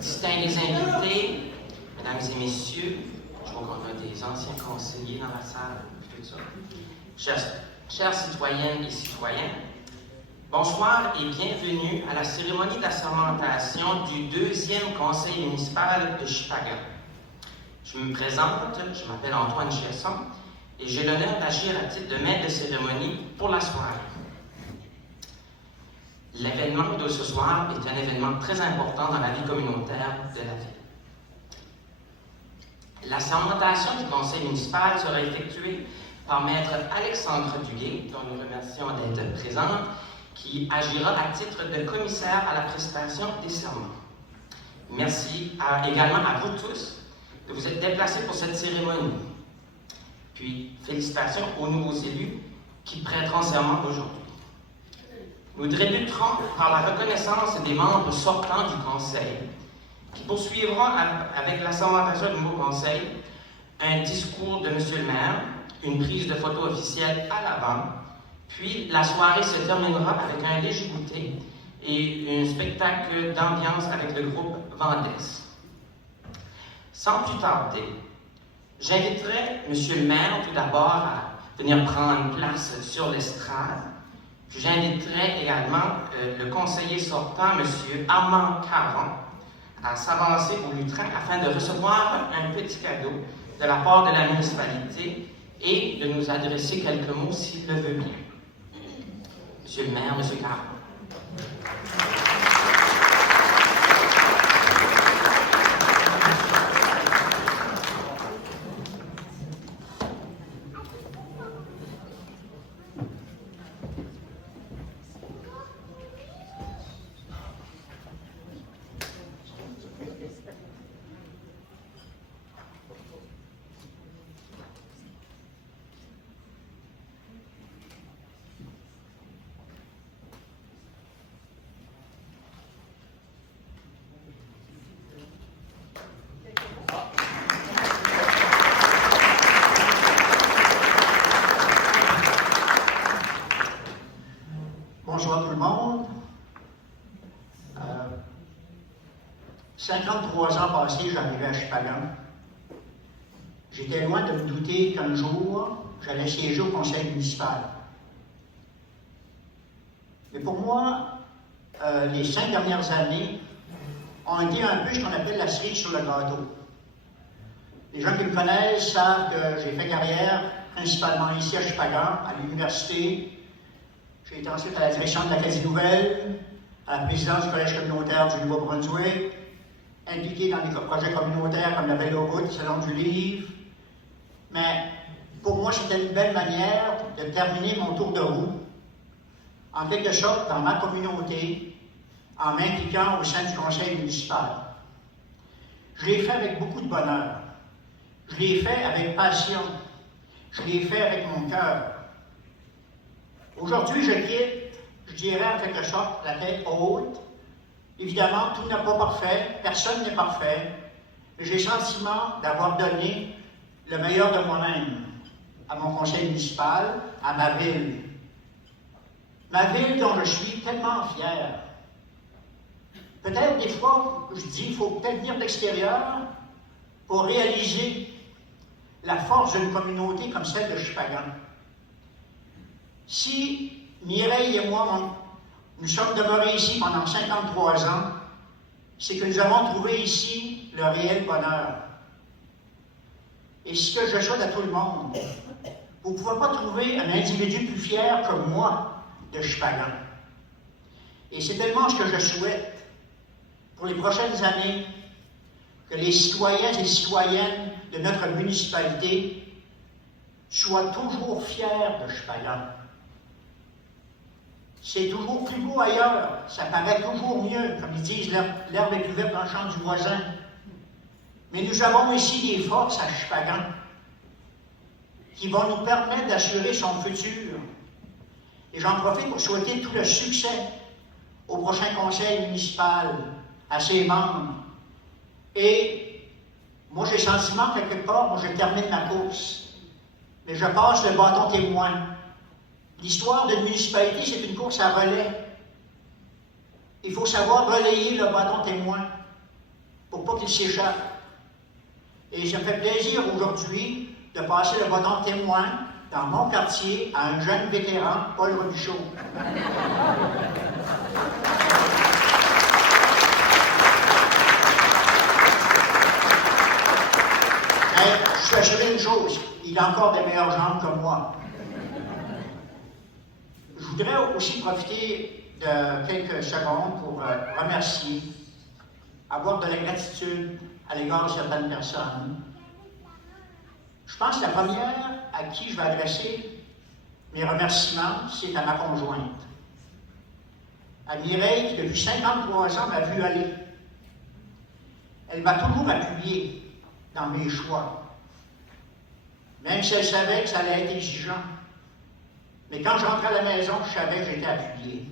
Distingués invités, mesdames et messieurs, je vois qu'on a des anciens conseillers dans la salle, tout ça. Chères citoyennes et citoyens, bonsoir et bienvenue à la cérémonie d'assermentation du 2e conseil municipal de Chupagan. Je me présente, je m'appelle Antoine Chiasson et j'ai l'honneur d'agir à titre de maître de cérémonie pour la soirée. L'événement de ce soir est un événement très important dans la vie communautaire de la ville. L'assermentation du conseil municipal sera effectuée par maître Alexandre Duguay, dont nous remercions d'être présente, qui agira à titre de commissaire à la prestation des serments. Merci également à vous tous de vous être déplacés pour cette cérémonie. Puis, félicitations aux nouveaux élus qui prêteront serment aujourd'hui. Nous débuterons par la reconnaissance des membres sortants du Conseil, qui poursuivront avec l'assermentation du nouveau Conseil un discours de M. le maire, une prise de photo officielle à l'avant, puis la soirée se terminera avec un léger goûter et un spectacle d'ambiance avec le groupe Vendès. Sans plus tarder, j'inviterai M. le maire tout d'abord à venir prendre place sur l'estrade. J'inviterai également le conseiller sortant, M. Armand Caron, à s'avancer au lutrin afin de recevoir un petit cadeau de la part de la municipalité et de nous adresser quelques mots s'il le veut bien. Monsieur le maire, M. Caron. Bonsoir tout le monde. 53 ans passés, j'arrivais à Chupagan. J'étais loin de me douter qu'un jour, j'allais siéger au conseil municipal. Mais pour moi, les 5 dernières années ont été un peu ce qu'on appelle la cerise sur le gâteau. Les gens qui me connaissent savent que j'ai fait carrière principalement ici à Chupagan, à l'université. J'ai été ensuite à la direction de l'Acadie Nouvelle, à la présidence du Collège communautaire du Nouveau-Brunswick, impliqué dans des projets communautaires comme la Belle aux Routes, le Salon du Livre. Mais pour moi, c'était une belle manière de terminer mon tour de roue, en quelque sorte dans ma communauté, en m'impliquant au sein du conseil municipal. Je l'ai fait avec beaucoup de bonheur. Je l'ai fait avec passion. Je l'ai fait avec mon cœur. Aujourd'hui, je quitte, je dirais en quelque sorte, la tête haute. Évidemment, tout n'est pas parfait, personne n'est parfait. J'ai le sentiment d'avoir donné le meilleur de moi-même à mon conseil municipal, à ma ville. Ma ville dont je suis tellement fier. Peut-être des fois, je dis, il faut peut-être venir de l'extérieur pour réaliser la force d'une communauté comme celle de Chupagan. Si Mireille et moi, nous sommes demeurés ici pendant 53 ans, c'est que nous avons trouvé ici le réel bonheur. Et ce que je souhaite à tout le monde, vous ne pouvez pas trouver un individu plus fier que moi de Chupagan. Et c'est tellement ce que je souhaite pour les prochaines années, que les citoyens et citoyennes de notre municipalité soient toujours fiers de Chupagan. C'est toujours plus beau ailleurs, ça paraît toujours mieux, comme ils disent, l'herbe est plus verte dans le champ du voisin. Mais nous avons ici des forces à Chupagan qui vont nous permettre d'assurer son futur. Et j'en profite pour souhaiter tout le succès au prochain conseil municipal, à ses membres. Et moi, j'ai le sentiment, quelque part, moi, je termine ma course, mais je passe le bâton témoin. L'histoire d'une municipalité, c'est une course à relais. Il faut savoir relayer le bâton témoin. pour pas qu'il s'échappe. Et ça me fait plaisir aujourd'hui de passer le bâton témoin dans mon quartier à un jeune vétéran, Paul Robichaud. Mais je suis assuré d'une chose, il a encore des meilleures jambes que moi. Je voudrais aussi profiter de quelques secondes pour remercier, avoir de la gratitude à l'égard de certaines personnes. Je pense que la première à qui je vais adresser mes remerciements, c'est à ma conjointe. À Mireille, qui depuis 53 ans m'a vu aller. Elle m'a toujours appuyé dans mes choix, même si elle savait que ça allait être exigeant. Mais quand je rentrais à la maison, je savais que j'étais appuyé.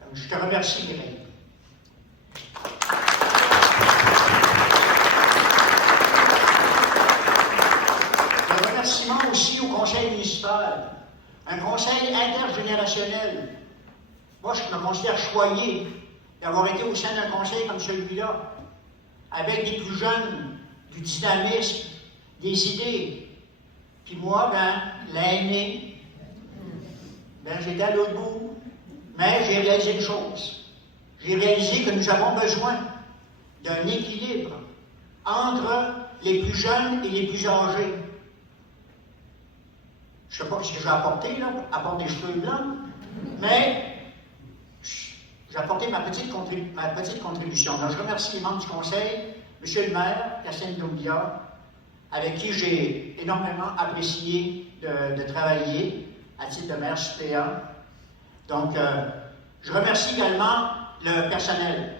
Donc, je te remercie, Mireille. Un remerciement aussi au conseil municipal, un conseil intergénérationnel. Moi, je me considère choyé d'avoir été au sein d'un conseil comme celui-là, avec des plus jeunes, du dynamisme, des idées. Puis moi, l'aîné, j'étais à l'autre bout, mais j'ai réalisé une chose. J'ai réalisé que nous avons besoin d'un équilibre entre les plus jeunes et les plus âgés. Je ne sais pas ce que j'ai apporté, là, à part des cheveux blancs, mais j'ai apporté ma petite contribution. Donc, je remercie les membres du conseil, M. le maire, Cassine Doumbia, avec qui j'ai énormément apprécié de travailler à titre de maire suppléant. Donc, je remercie également le personnel.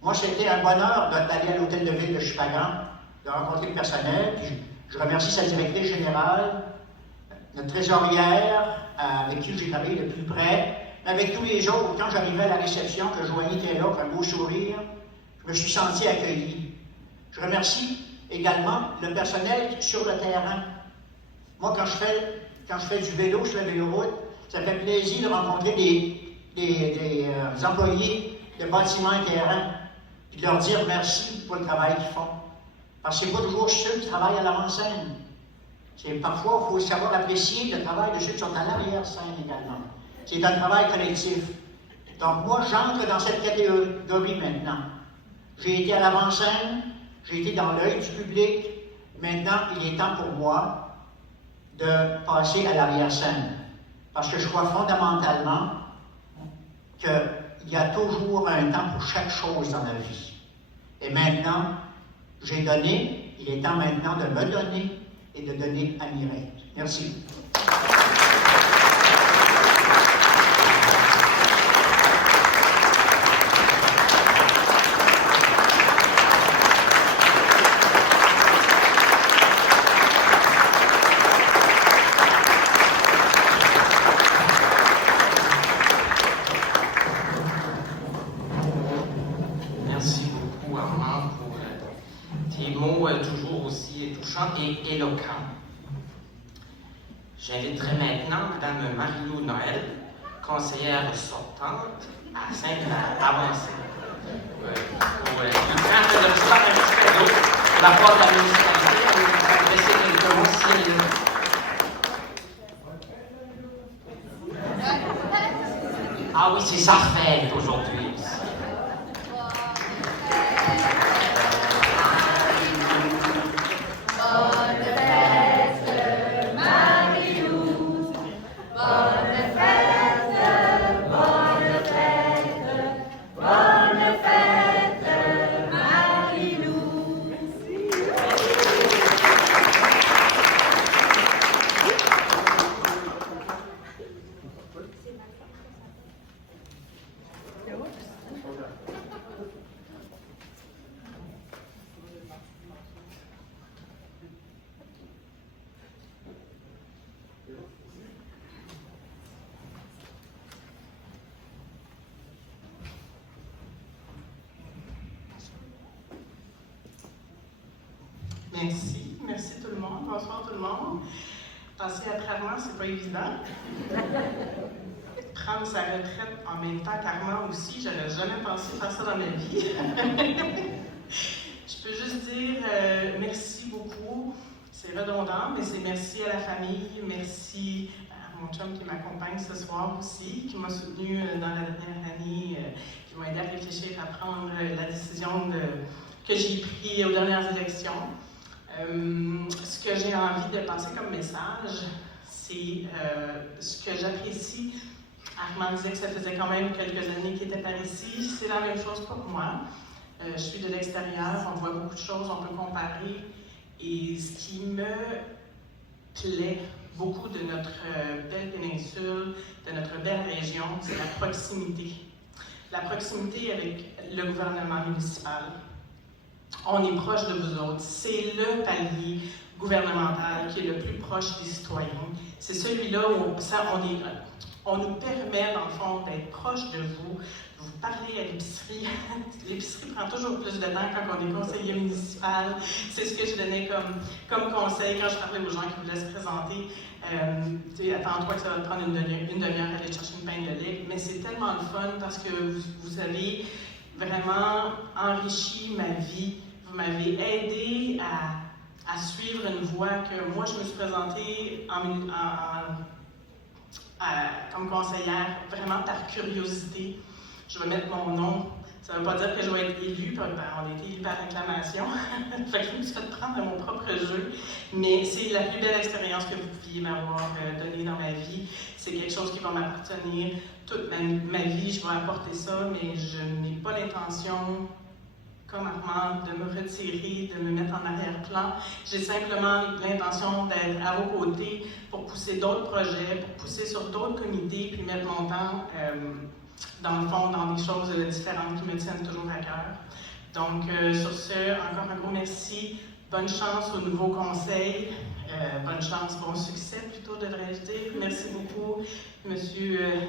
Moi, c'était un bonheur d'aller à l'hôtel de ville de Chupagan, de rencontrer le personnel. Puis je remercie sa directrice générale, notre trésorière, avec qui j'ai travaillé de plus près, mais avec tous les autres. Quand j'arrivais à la réception, que Joanie était là, avec un beau sourire, je me suis senti accueilli. Je remercie également le personnel sur le terrain. Moi, quand je fais du vélo sur la véloroute, ça me fait plaisir de rencontrer des employés de bâtiments et terrains, puis de leur dire merci pour le travail qu'ils font. Parce que ce n'est pas toujours ceux qui travaillent à l'avant-scène. Parfois, il faut savoir apprécier le travail de ceux qui sont à l'arrière-scène également. C'est un travail collectif. Donc moi, j'entre dans cette catégorie maintenant. J'ai été à l'avant-scène, j'ai été dans l'œil du public. Maintenant, il est temps pour moi de passer à l'arrière-scène. Parce que je crois fondamentalement qu'il y a toujours un temps pour chaque chose dans la vie. Et maintenant, j'ai donné, il est temps maintenant de me donner et de donner à Mireille. Merci. Merci beaucoup, Armand, pour tes mots toujours aussi touchants et éloquents. J'inviterai maintenant Mme Marie-Lou Noël, conseillère sortante à Sainte-Claire, avancée. Pour nous faire un petit cadeau de la part de la municipalité, elle nous a adressé quelques mots si elle est là. Ah oui, c'est sa fête aujourd'hui aussi. Merci tout le monde. Bonsoir tout le monde. Passer après Armand, c'est pas évident. Prendre sa retraite en même temps qu'Armand aussi, j'avais jamais pensé faire ça dans ma vie. Je peux juste dire merci beaucoup. C'est redondant, mais c'est merci à la famille, merci à mon chum qui m'accompagne ce soir aussi, qui m'a soutenu dans la dernière année, qui m'a aidé à réfléchir, à prendre la décision que j'ai prise aux dernières élections. Ce que j'ai envie de passer comme message, c'est ce que j'apprécie. Armand disait que ça faisait quand même quelques années qu'il était par ici. C'est la même chose pour moi. Je suis de l'extérieur, on voit beaucoup de choses, on peut comparer. Et ce qui me plaît beaucoup de notre belle péninsule, de notre belle région, c'est la proximité. La proximité avec le gouvernement municipal. On est proche de vous autres. C'est le palier gouvernemental qui est le plus proche des citoyens. C'est celui-là où on nous permet, dans le fond, d'être proche de vous parler à l'épicerie. L'épicerie prend toujours plus de temps quand on est conseiller municipal. C'est ce que je donnais comme conseil quand je parlais aux gens qui voulaient se présenter. Attends-toi que ça va te prendre une demi-heure à aller chercher une pinte de lait. Mais c'est tellement le fun parce que vous avez vraiment enrichi ma vie. Vous m'avez aidé à suivre une voie que moi, je me suis présentée comme conseillère vraiment par curiosité. Je vais mettre mon nom. Ça ne veut pas dire que je vais être élue, on a été élus par acclamation. Fait que je me suis fait prendre à mon propre jeu. Mais c'est la plus belle expérience que vous pouviez m'avoir donnée dans ma vie. C'est quelque chose qui va m'appartenir toute ma vie. Je vais apporter ça, mais je n'ai pas l'intention, comme Armand, de me retirer, de me mettre en arrière-plan. J'ai simplement l'intention d'être à vos côtés pour pousser d'autres projets, pour pousser sur d'autres comités, puis mettre mon temps dans le fond, dans des choses différentes qui me tiennent toujours à cœur. Donc, sur ce, encore un gros merci. Bonne chance au nouveau conseil. Bonne chance, bon succès plutôt, devrais-je dire. Merci beaucoup, monsieur.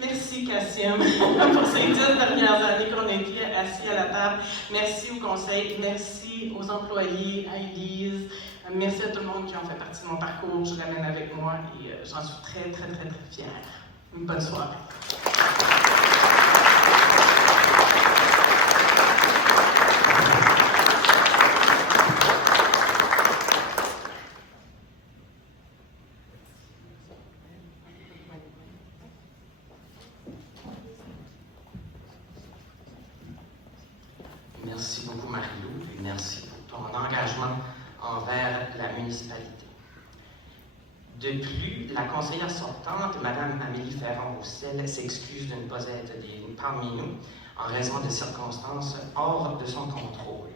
Merci, Cassium, pour ces 10 dernières années qu'on a été assis à la table. Merci au conseil. Merci aux employés, à Élise. Merci à tout le monde qui ont fait partie de mon parcours. Je l'amène avec moi et j'en suis très, très, très, très fière. Une bonne soirée. Merci beaucoup, Marie-Lou, et merci pour ton engagement envers la municipalité. De plus, la conseillère sortante, Mme Amélie Ferrand-Roussel, s'excuse de ne pas être parmi nous en raison de circonstances hors de son contrôle.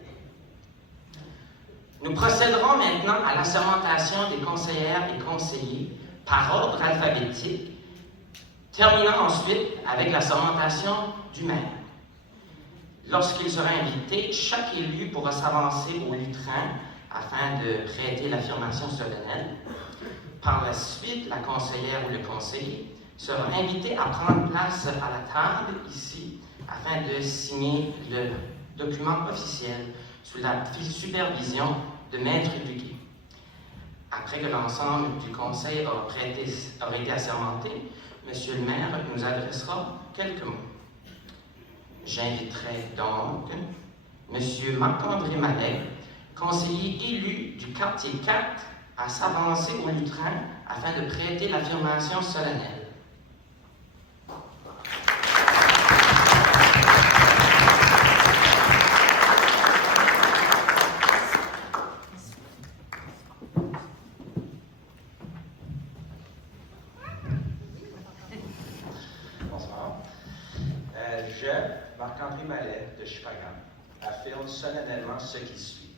Nous procéderons maintenant à l'assermentation des conseillères et conseillers par ordre alphabétique, terminant ensuite avec l'assermentation du maire. Lorsqu'il sera invité, chaque élu pourra s'avancer au lutrin afin de prêter l'affirmation solennelle. Par la suite, la conseillère ou le conseiller sera invité à prendre place à la table ici afin de signer le document officiel sous la supervision de Maître Duguay. Après que l'ensemble du conseil aura été assermenté, M. le maire nous adressera quelques mots. J'inviterai donc M. Marc-André Mallet, conseiller élu du quartier 4, à s'avancer au lutrin afin de prêter l'affirmation solennelle. Bonsoir. Je, Marc-André Mallet de Chupagan, affirme solennellement ce qui suit,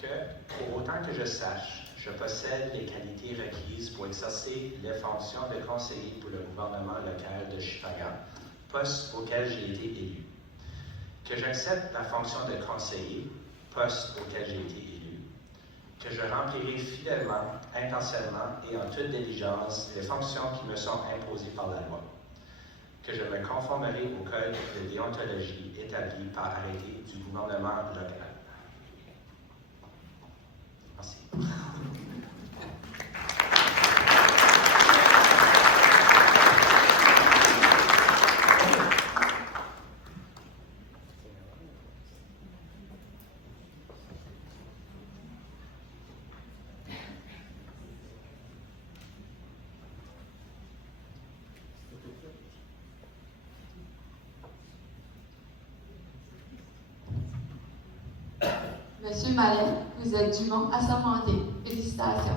que, pour autant que je sache, je possède les qualités requises pour exercer les fonctions de conseiller pour le gouvernement local de Chupagan, poste auquel j'ai été élu. Que j'accepte la fonction de conseiller, poste auquel j'ai été élu. Que je remplirai fidèlement, intentionnellement et en toute diligence les fonctions qui me sont imposées par la loi. Que je me conformerai au code de déontologie établi par arrêté du gouvernement local. Merci. Monsieur Mallet, vous êtes dûment assermenté. Félicitations.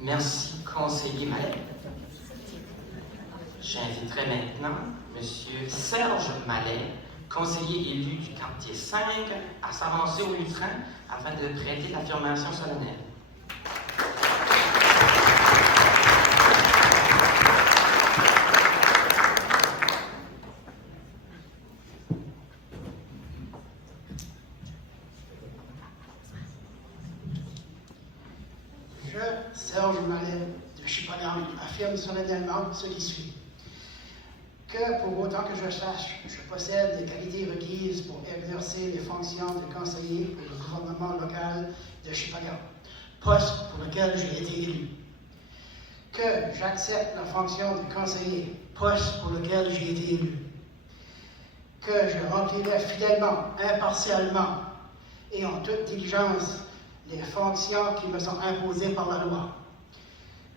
Merci, conseiller Mallet. J'inviterai maintenant M. Serge Mallet, conseiller élu du quartier 5, à s'avancer au lutrin afin de prêter l'affirmation solennelle. Serge Mallet de Shippagan affirme solennellement ce qui suit. Que, pour autant que je sache, je possède les qualités requises pour exercer les fonctions de conseiller pour le gouvernement local de Shippagan, poste pour lequel j'ai été élu. Que j'accepte la fonction de conseiller, poste pour lequel j'ai été élu. Que je remplirai fidèlement, impartialement et en toute diligence les fonctions qui me sont imposées par la loi,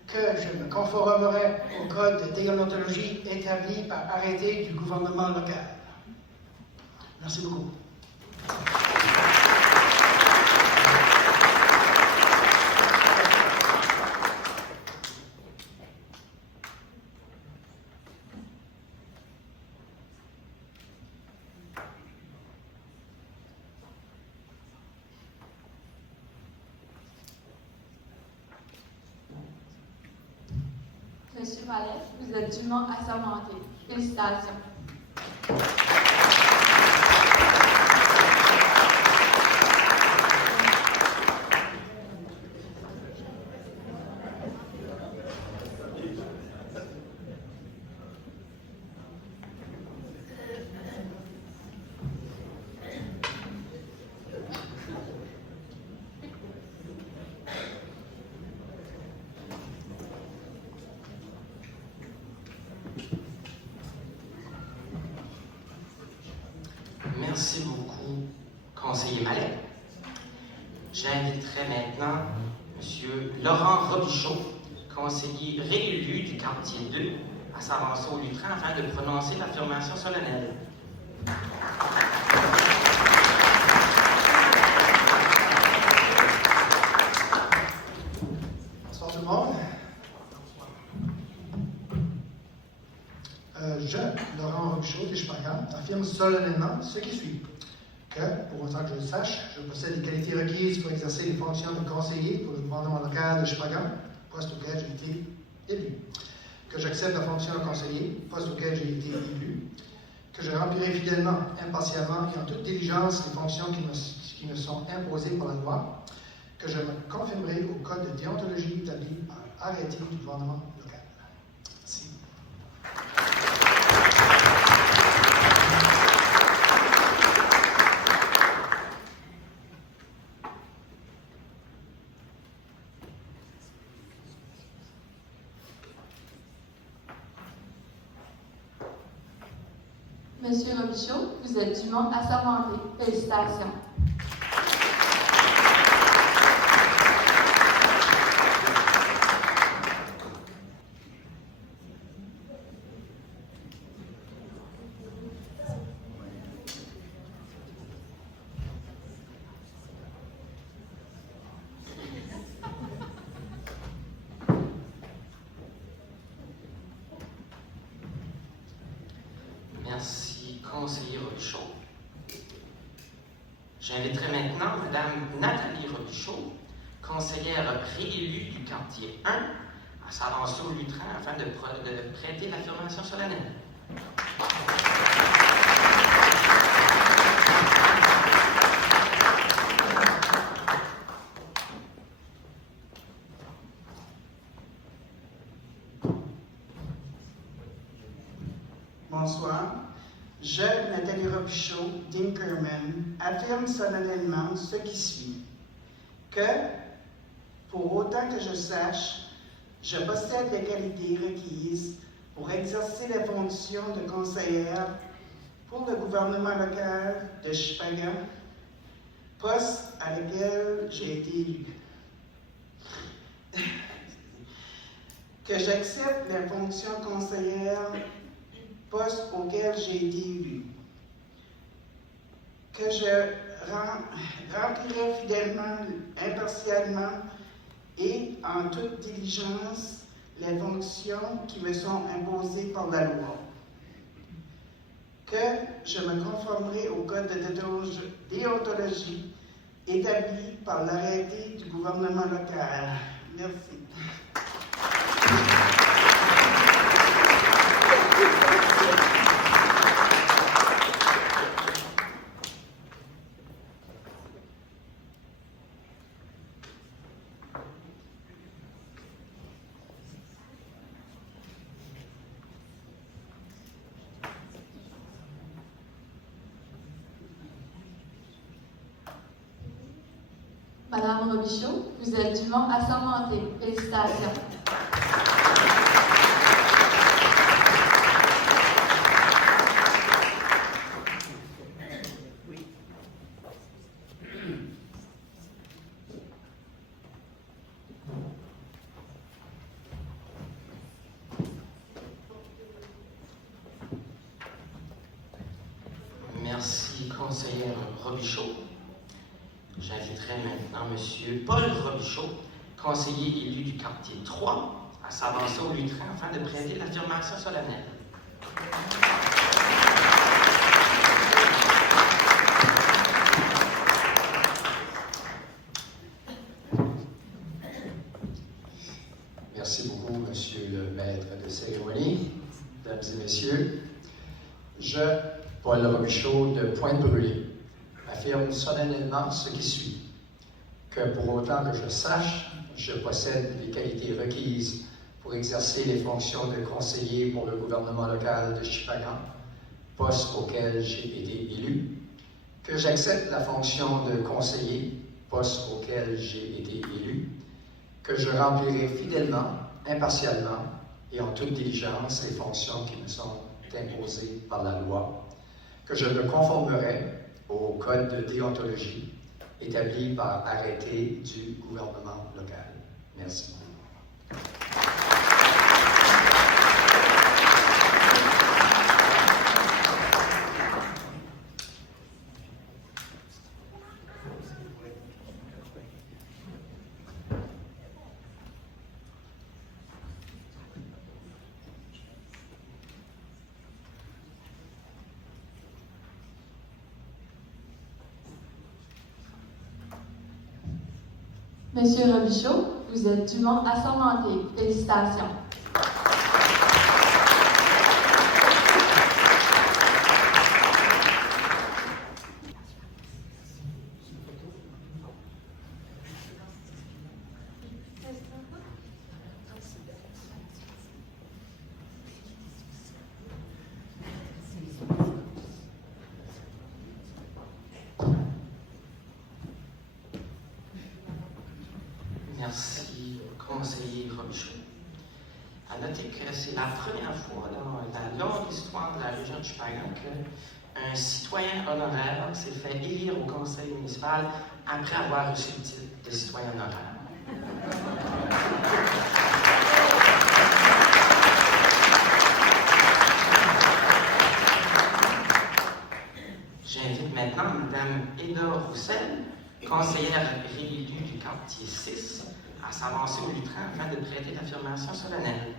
que je me conformerai au code de déontologie établi par arrêté du gouvernement local. Merci beaucoup. Monsieur Mallet, vous êtes dûment assermenté. Félicitations. Merci beaucoup, conseiller Mallet. J'inviterai maintenant M. Laurent Robichaud, conseiller réélu du quartier 2, à s'avancer au lutrin afin de prononcer l'affirmation solennelle. Bonsoir tout le monde. Je, Laurent Robichaud de Shippagan, affirme solennellement ce qui suit. Que, pour autant que je le sache, je possède les qualités requises pour exercer les fonctions de conseiller pour le gouvernement local de Shippagan, poste auquel j'ai été élu. Que j'accepte la fonction de conseiller, poste auquel j'ai été élu. Que je remplirai fidèlement, impartialement et en toute diligence les fonctions qui me sont imposées par la loi. Que je me conformerai au code de déontologie établi par arrêté du gouvernement local. Merci. Monsieur Robichaud, vous êtes dûment assermenté. Félicitations. Merci, conseiller Robichaud. J'inviterai maintenant Mme Nathalie Robichaud, conseillère réélue du quartier 1, à s'avancer au lutrin afin de prêter l'affirmation solennelle. Bonsoir. Je, Nathalie Robichaud, d'Inkerman, affirme solennellement ce qui suit. Que, pour autant que je sache, je possède les qualités requises pour exercer les fonctions de conseillère pour le gouvernement local de Shippagan, poste à lequel j'ai été élu. Que j'accepte les fonctions conseillères, poste auquel j'ai été élu. Que je remplirai fidèlement, impartialement et en toute diligence les fonctions qui me sont imposées par la loi. Que je me conformerai au code de déontologie établi par l'arrêté du gouvernement local. Merci. Madame Robichaud, vous êtes dûment assermentée. Félicitations. Merci, conseillère Robichaud. J'inviterai maintenant M. Paul Robichaud, conseiller élu du quartier 3, à s'avancer au lutrin afin de prêter l'affirmation solennelle. Merci beaucoup, Monsieur le maître de cérémonie, mesdames et messieurs. Je, Paul Robichaud de Pointe-Brûlée, affirme solennellement ce qui suit, que pour autant que je sache, je possède les qualités requises pour exercer les fonctions de conseiller pour le gouvernement local de Shippagan, poste auquel j'ai été élu, que j'accepte la fonction de conseiller, poste auquel j'ai été élu, que je remplirai fidèlement, impartialement et en toute diligence les fonctions qui me sont imposées par la loi, que je me conformerai au code de déontologie établi par arrêté du gouvernement local. Merci. Monsieur Robichaud, vous êtes dûment assermenté. Félicitations. Merci, conseiller Robichaud. À noter que c'est la première fois dans la longue histoire de la région de Shippagan qu'un citoyen honoraire s'est fait élire au conseil municipal après avoir reçu le titre de citoyen honoraire. J'invite maintenant Mme Eda Roussel, conseillère réélue du quartier 6, à s'avancer au lutrin afin de prêter l'affirmation solennelle.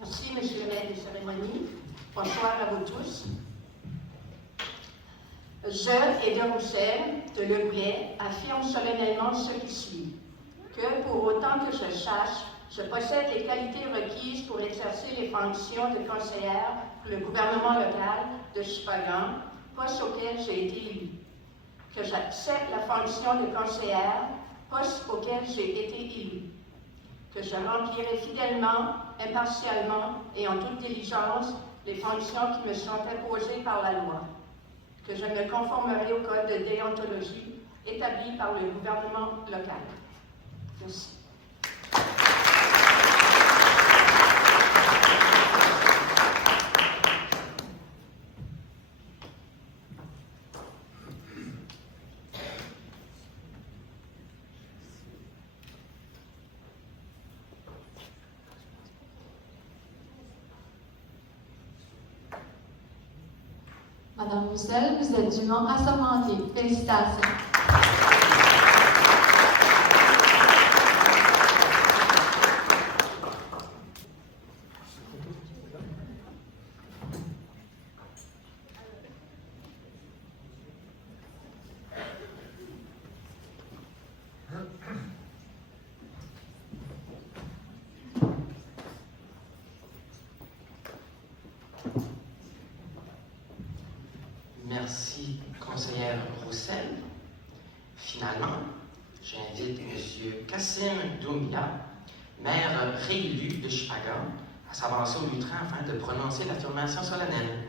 Merci, Monsieur le maître des cérémonies. Bonsoir à vous tous. Je, Eda Roussel, de Le Goulet, affirme solennellement ce qui suit, que pour autant que je sache, je possède les qualités requises pour exercer les fonctions de conseillère pour le gouvernement local de Shippagan, poste auquel j'ai été élu. Que j'accepte la fonction de conseillère, poste auquel j'ai été élu. Que je remplirai fidèlement, impartialement et en toute diligence les fonctions qui me sont imposées par la loi, que je me conformerai au code de déontologie établi par le gouvernement local. Merci. Madame Roussel, vous êtes dûment assermentée. Félicitations. Merci, conseillère Roussel. Finalement, j'invite M. Kassim Doumbia, maire réélu de Shippagan, à s'avancer au lutrin afin de prononcer l'affirmation solennelle.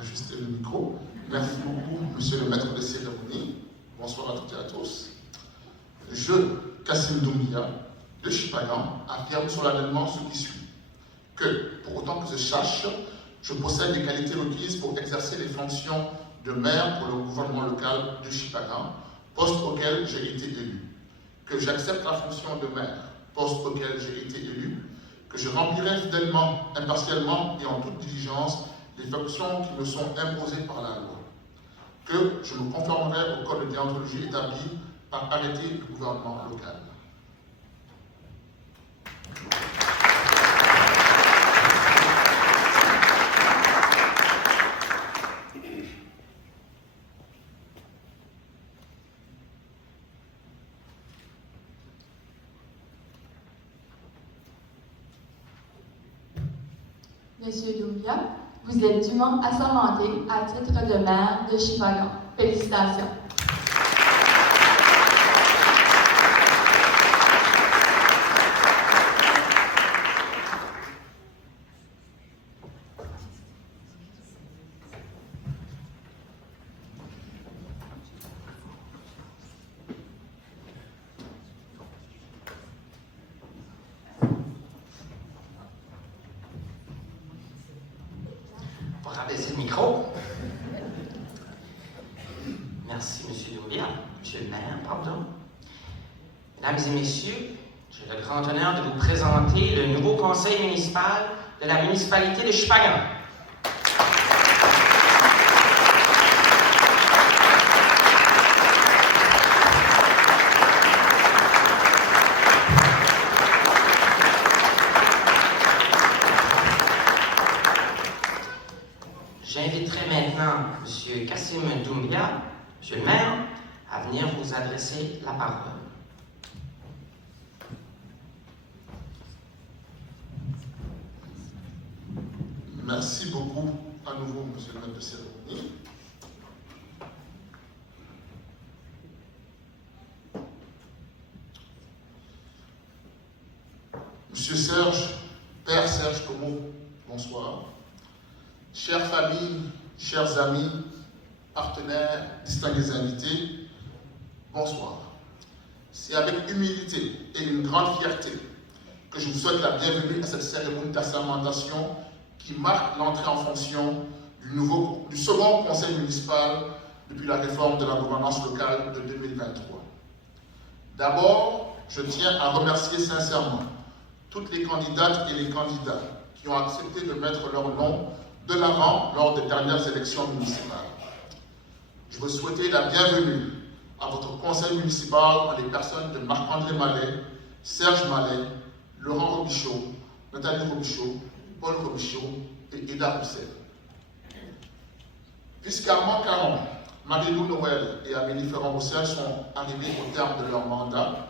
Ajuster le micro. Merci beaucoup, monsieur le maître de cérémonie. Bonsoir à toutes et à tous. Je, Kassim Doumbia, de Shippagan, affirme solennellement ce qui suit. Que, pour autant que je sache, je possède les qualités requises pour exercer les fonctions de maire pour le gouvernement local de Shippagan, poste auquel j'ai été élu. Que j'accepte la fonction de maire, poste auquel j'ai été élu. Que je remplirai fidèlement, impartialement et en toute diligence les fonctions qui me sont imposées par la loi, que je me conformerai au code de déontologie établi par arrêté du gouvernement local. Monsieur Doumbia, vous êtes dûment assermenté à titre de maire de Shippagan. Félicitations. Pour rabaisser le micro. Merci, M. Doumbia. Monsieur le maire, pardon. Mesdames et messieurs, j'ai le grand honneur de vous présenter le nouveau conseil municipal de la municipalité de Shippagan. J'inviterai maintenant M. Kassim Doumbia, M. le maire, à venir vous adresser la parole. Merci beaucoup à nouveau, monsieur le maître de cérémonie. Monsieur Serge, Père Serge Como, bonsoir. Chères familles, chers amis, partenaires, distingués invités, bonsoir. C'est avec humilité et une grande fierté que je vous souhaite la bienvenue à cette cérémonie d'assermentation qui marque l'entrée en fonction du second conseil municipal depuis la réforme de la gouvernance locale de 2023. D'abord, je tiens à remercier sincèrement toutes les candidates et les candidats qui ont accepté de mettre leur nom de l'avant lors des dernières élections municipales. Je veux souhaiter la bienvenue à votre conseil municipal en les personnes de Marc-André Mallet, Serge Mallet, Laurent Robichaud, Nathalie Robichaud, Paul Robichaud et Eda Roussel. Puisqu'Armand Caron, Marie-Lou Noël et Amélie Ferrand-Roussel sont arrivés au terme de leur mandat,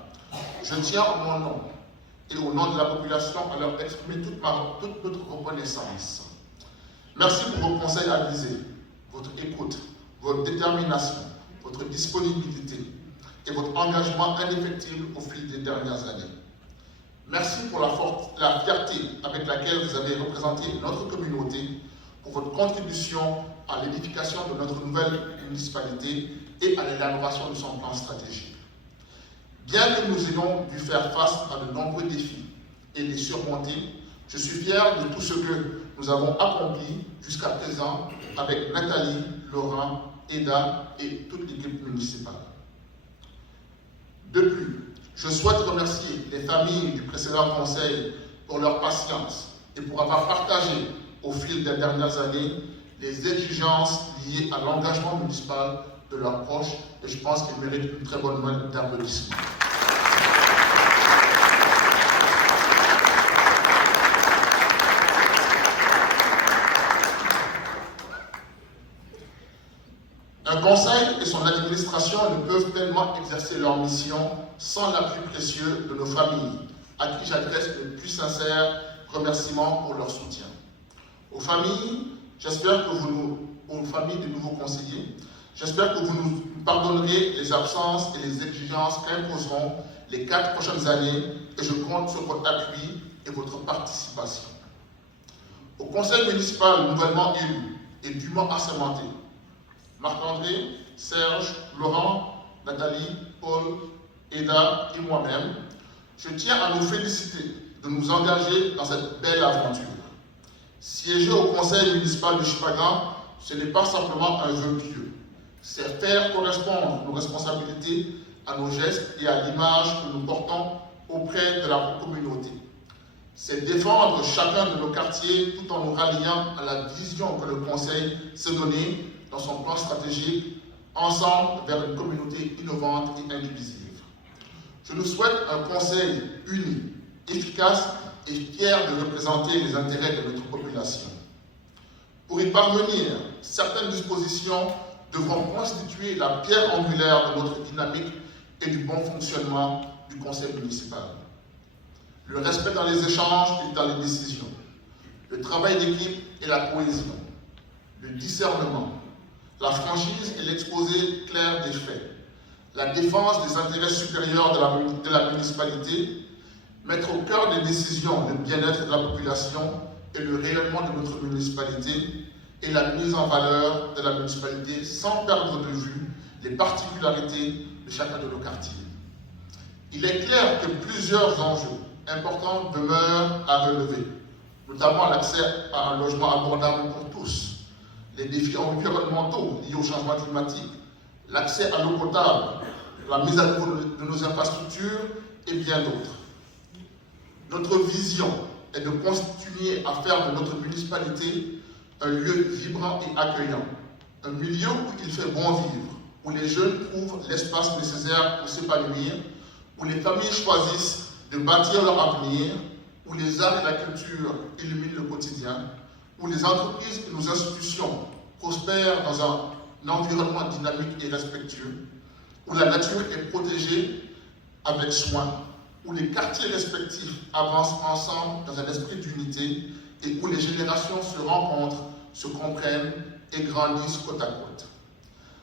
je tiens en mon nom et au nom de la population à leur exprimer toute notre reconnaissance. Merci pour vos conseils avisés, votre écoute, votre détermination, votre disponibilité et votre engagement indéfectible au fil des dernières années. Merci pour la fierté avec laquelle vous avez représenté notre communauté, pour votre contribution à l'édification de notre nouvelle municipalité et à l'élaboration de son plan stratégique. Bien que nous ayons dû faire face à de nombreux défis et les surmonter, je suis fier de tout ce que nous avons accompli jusqu'à présent avec Nathalie, Laurent, Eda et toute l'équipe municipale. De plus, je souhaite remercier les familles du précédent conseil pour leur patience et pour avoir partagé au fil des dernières années les exigences liées à l'engagement municipal de leurs proches, et je pense qu'ils méritent une très bonne main d'applaudissements. Un conseil et son administration ne peuvent pleinement exercer leur mission sans l'appui précieux de nos familles, à qui j'adresse le plus sincère remerciement pour leur soutien. Aux familles, aux familles de nouveaux conseillers, j'espère que vous nous pardonnerez les absences et les exigences qu'imposeront les 4 prochaines années, et je compte sur votre appui et votre participation. Au conseil municipal nouvellement élu et dûment assermenté, Marc-André, Serge, Laurent, Nathalie, Paul, Eda et moi-même, je tiens à nous féliciter de nous engager dans cette belle aventure. Siéger au conseil municipal de Shippagan, ce n'est pas simplement un vœu pieux. C'est faire correspondre nos responsabilités à nos gestes et à l'image que nous portons auprès de la communauté. C'est défendre chacun de nos quartiers tout en nous ralliant à la vision que le conseil s'est donnée dans son plan stratégique, ensemble vers une communauté innovante et inclusive. Je nous souhaite un conseil uni, efficace et fier de représenter les intérêts de notre population. Pour y parvenir, certaines dispositions devront constituer la pierre angulaire de notre dynamique et du bon fonctionnement du conseil municipal. Le respect dans les échanges et dans les décisions, le travail d'équipe et la cohésion, le discernement, la franchise et l'exposé clair des faits, la défense des intérêts supérieurs de la municipalité, mettre au cœur des décisions le bien-être de la population et le rayonnement de notre municipalité et la mise en valeur de la municipalité sans perdre de vue les particularités de chacun de nos quartiers. Il est clair que plusieurs enjeux importants demeurent à relever, notamment l'accès à un logement abordable pour tous, les défis environnementaux liés au changement climatique, l'accès à l'eau potable, la mise à niveau de nos infrastructures et bien d'autres. Notre vision est de continuer à faire de notre municipalité un lieu vibrant et accueillant, un milieu où il fait bon vivre, où les jeunes trouvent l'espace nécessaire pour s'épanouir, où les familles choisissent de bâtir leur avenir, où les arts et la culture illuminent le quotidien, où les entreprises et nos institutions prospèrent dans un environnement dynamique et respectueux, où la nature est protégée avec soin, où les quartiers respectifs avancent ensemble dans un esprit d'unité et où les générations se rencontrent, se comprennent et grandissent côte à côte.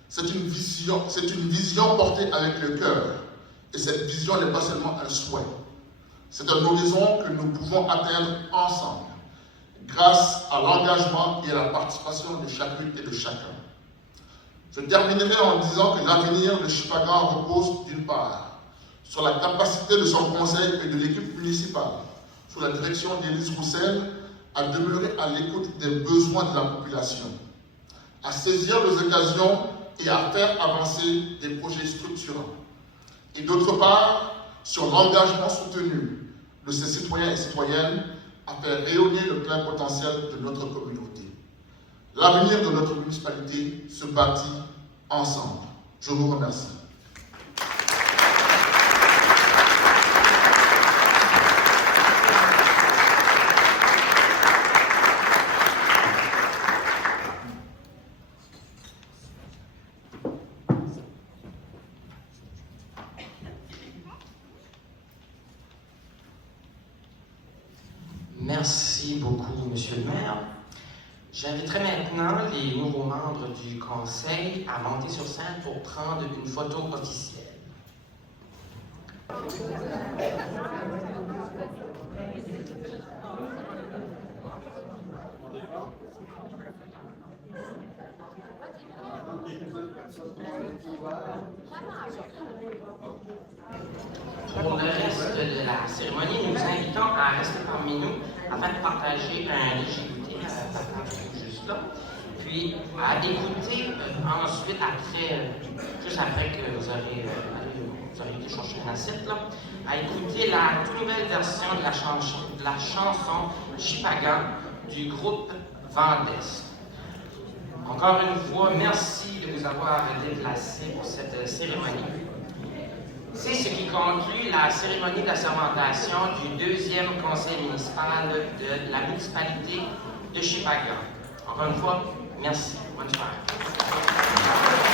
C'est une vision portée avec le cœur, et cette vision n'est pas seulement un souhait. C'est un horizon que nous pouvons atteindre ensemble, grâce à l'engagement et à la participation de chacune et de chacun. Je terminerai en disant que l'avenir de Shippagan repose d'une part sur la capacité de son conseil et de l'équipe municipale, sous la direction d'Élise Roussel, à demeurer à l'écoute des besoins de la population, à saisir les occasions et à faire avancer des projets structurants. Et d'autre part, sur l'engagement soutenu de ses citoyens et citoyennes à faire rayonner le plein potentiel de notre communauté. L'avenir de notre municipalité se bâtit ensemble. Je vous remercie. Merci beaucoup, Monsieur le maire. J'inviterai maintenant les nouveaux membres du conseil à monter sur scène pour prendre une photo officielle. Pour le reste de la cérémonie, nous vous invitons à rester parmi nous afin de partager un léger goûter juste là. Puis à écouter ensuite, juste après que vous aurez été chercher un assiette, là, à écouter la toute nouvelle version de la chanson Chipagan du groupe Vent d'Est. Encore une fois, merci de vous avoir déplacés pour cette cérémonie. C'est ce qui conclut la cérémonie d'assermentation du 2e conseil municipal de la municipalité de Shippagan. Encore une fois, merci. Bonne soirée.